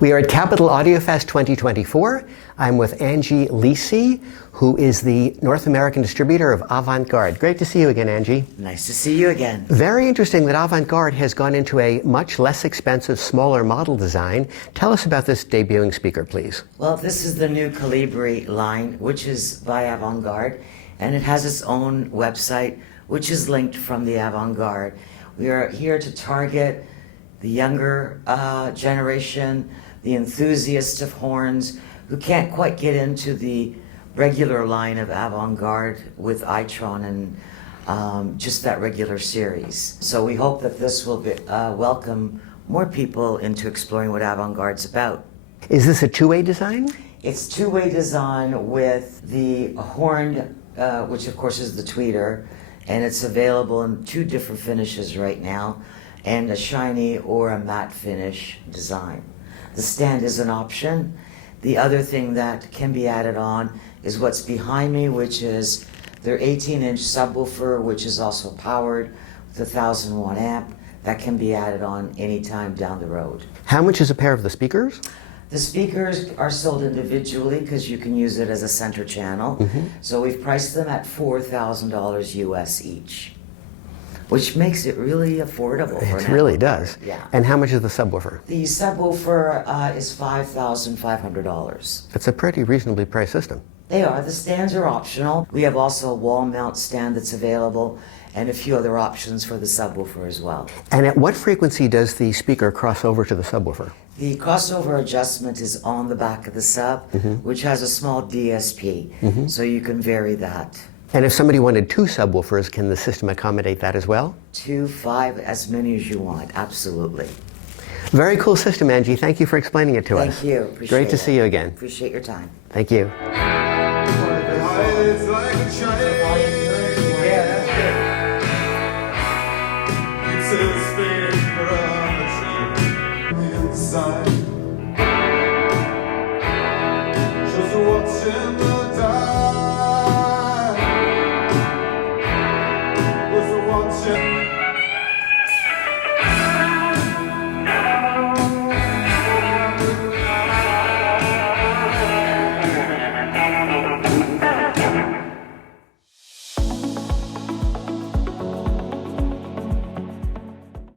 We are at Capital AudioFest 2024. I'm with Angie Lisi, who is the North American distributor of Avantgarde. Great to see you again, Angie. Nice to see you again. Very interesting that Avantgarde has gone into a much less expensive, smaller model design. Tell us about this debuting speaker, please. Well, this is the new Colibri line, which is by Avantgarde, and it has its own website, which is linked from the Avantgarde. We are here to target the younger generation, the enthusiasts of horns who can't quite get into the regular line of Avantgarde with Itron and just that regular series. So we hope that this will welcome more people into exploring what Avantgarde's about. Is this a two-way design? It's two-way design with the horn, which of course is the tweeter, and it's available in two different finishes right now, and a shiny or a matte finish design. The stand is an option. The other thing that can be added on is what's behind me, which is their 18-inch subwoofer, which is also powered with a 1000-watt amp. That can be added on anytime down the road. How much is a pair of the speakers? The speakers are sold individually because you can use it as a center channel. So we've priced them at $4,000 US each, which makes it really affordable. It really does. Yeah. And how much is the subwoofer? The subwoofer is $5,500. It's a pretty reasonably priced system. They are. The stands are optional. We have also a wall mount stand that's available and a few other options for the subwoofer as well. And at what frequency does the speaker cross over to the subwoofer? The crossover adjustment is on the back of the sub, which has a small DSP, so you can vary that. And if somebody wanted two subwoofers, can the system accommodate that as well? 2, 5, as many as you want, absolutely. Very cool system, Angie. Thank you for explaining it to us. Thank you. Appreciate Great to see you again. Appreciate your time. Thank you. Just watching